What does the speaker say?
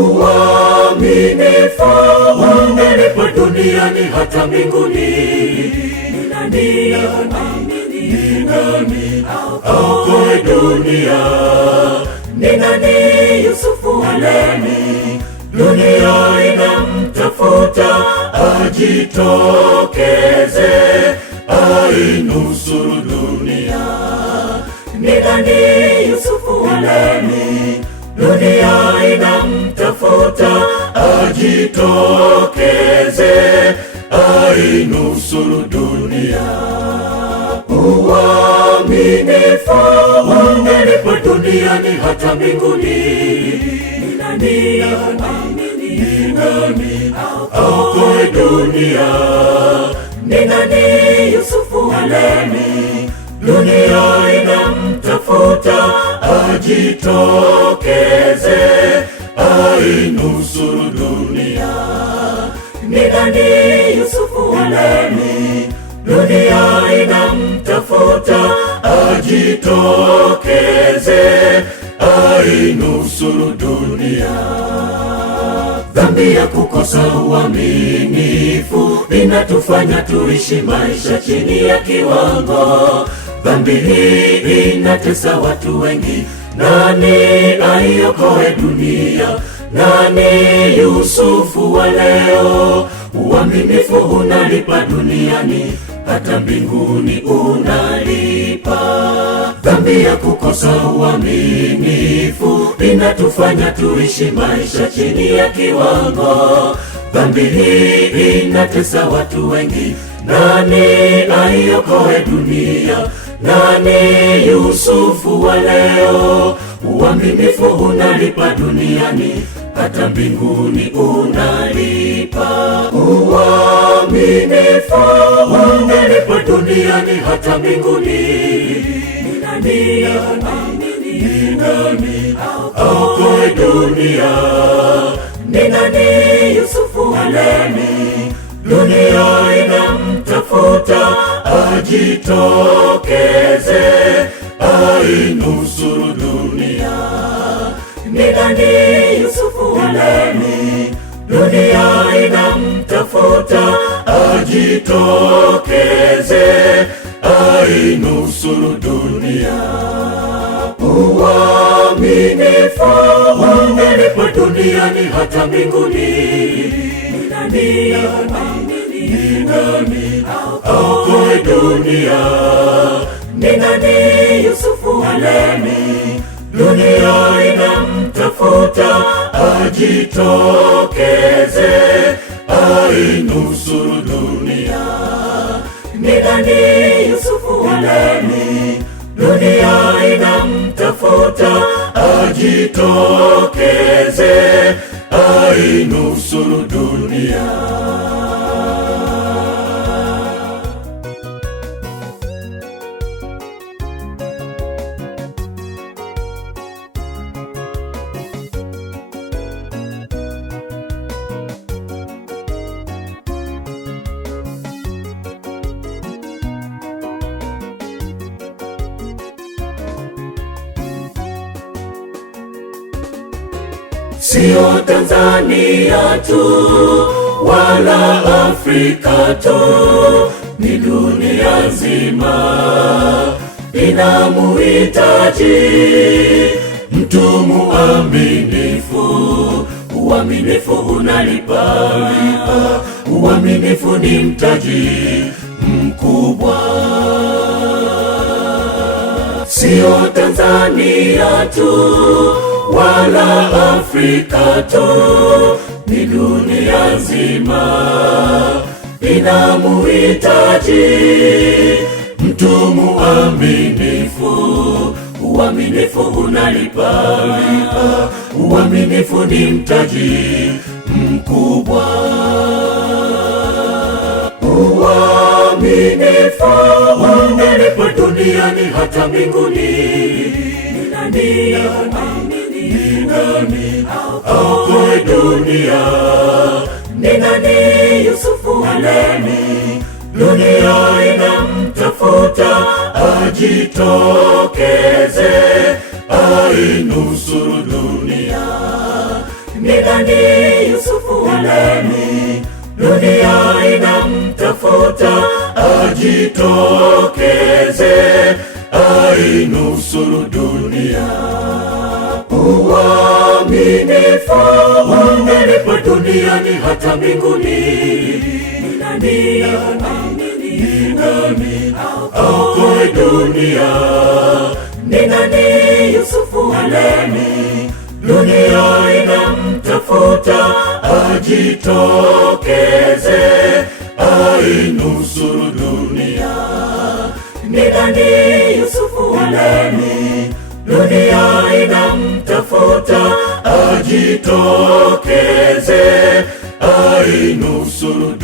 Uaminifu umenipa duniani hata mbinguni. Ni nani aokoe dunia? Ni nani Yusufu waleni? Dunia inamtafuta ajitokeze, ainusuru dunia. Ni nani Yusufu waleni? Dunia inamtafuta ajitokeze, ainusuru dunia. Uaminifu umenipa duniani hata mbinguni. Ni nani aokoe dunia? Ni nani Yusufu waleni? Dunia inamtafuta ajitokeze, ainusuru dunia. Ni nani Yusufu waleni? Dunia inamtafuta ajitokeze, ainusuru dunia. Dhambi ya kukosa uaminifu inatufanya tuishi maisha chini ya kiwango. Dhambi hii inatesa watu wengi. Nani aiokoe dunia? Nani Yusufu wa leo? Uaminifu unalipa duniani, hata mbinguni unalipa. Dhambi ya kukosa uaminifu inatufanya tuishi maisha chini ya kiwango. Dhambi hii inatesa watu wengi. Nani aiokoe dunia? Nani Yusufu wa leo? Uaminifu unalipa duniani, hata mbinguni unalipa. Uaminifu unalipa duniani, hata mbinguni. Ni nani aokoe dunia? Ni nani Yusufu waleni? Dunia inamtafuta ajitokeze, ainusuru dunia. Ni nani Yusufu waleni? Dunia inamtafuta ajitokeze, ainusuru dunia. Uaminifu umenipa duniani hata mbinguni. Ni nani aokoe dunia? Ni nani Yusufu waleni? Dunia inamtafuta ajitokeze, ainusuru dunia. Ni nani Yusufu waleni? Dunia inamtafuta ajitokeze, ainusuru dunia. Sio Tanzania tu wala Afrika tu, ni dunia nzima inamuhitaji mtu muaminifu. Uaminifu unalipa, uaminifu ni mtaji mkubwa. Sio Tanzania tu wala Afrika tu, ni dunia nzima inamuhitaji mtu muaminifu. Uaminifu unalipa, uaminifu ni mtaji mkubwa. Uaminifu unalipa duniani, hata mbinguni. Ni nani aokoe dunia? Ni nani Yusufu waleni? Dunia inamtafuta ajitokeze, ainusuru dunia. Ni nani Yusufu wa ndani? Dunia inamtafuta, ajitokeze, ainusuru dunia. Uaminifu unalipa duniani hata mbinguni. Ni nani aokoe dunia? Ni nani Yusufu wa ndani? Dunia inamtafuta, ajitokeze, ainusuru dunia. Ni nani Yusufu wa ndani? Dunia inamtafuta, ajitokeze, ainusuru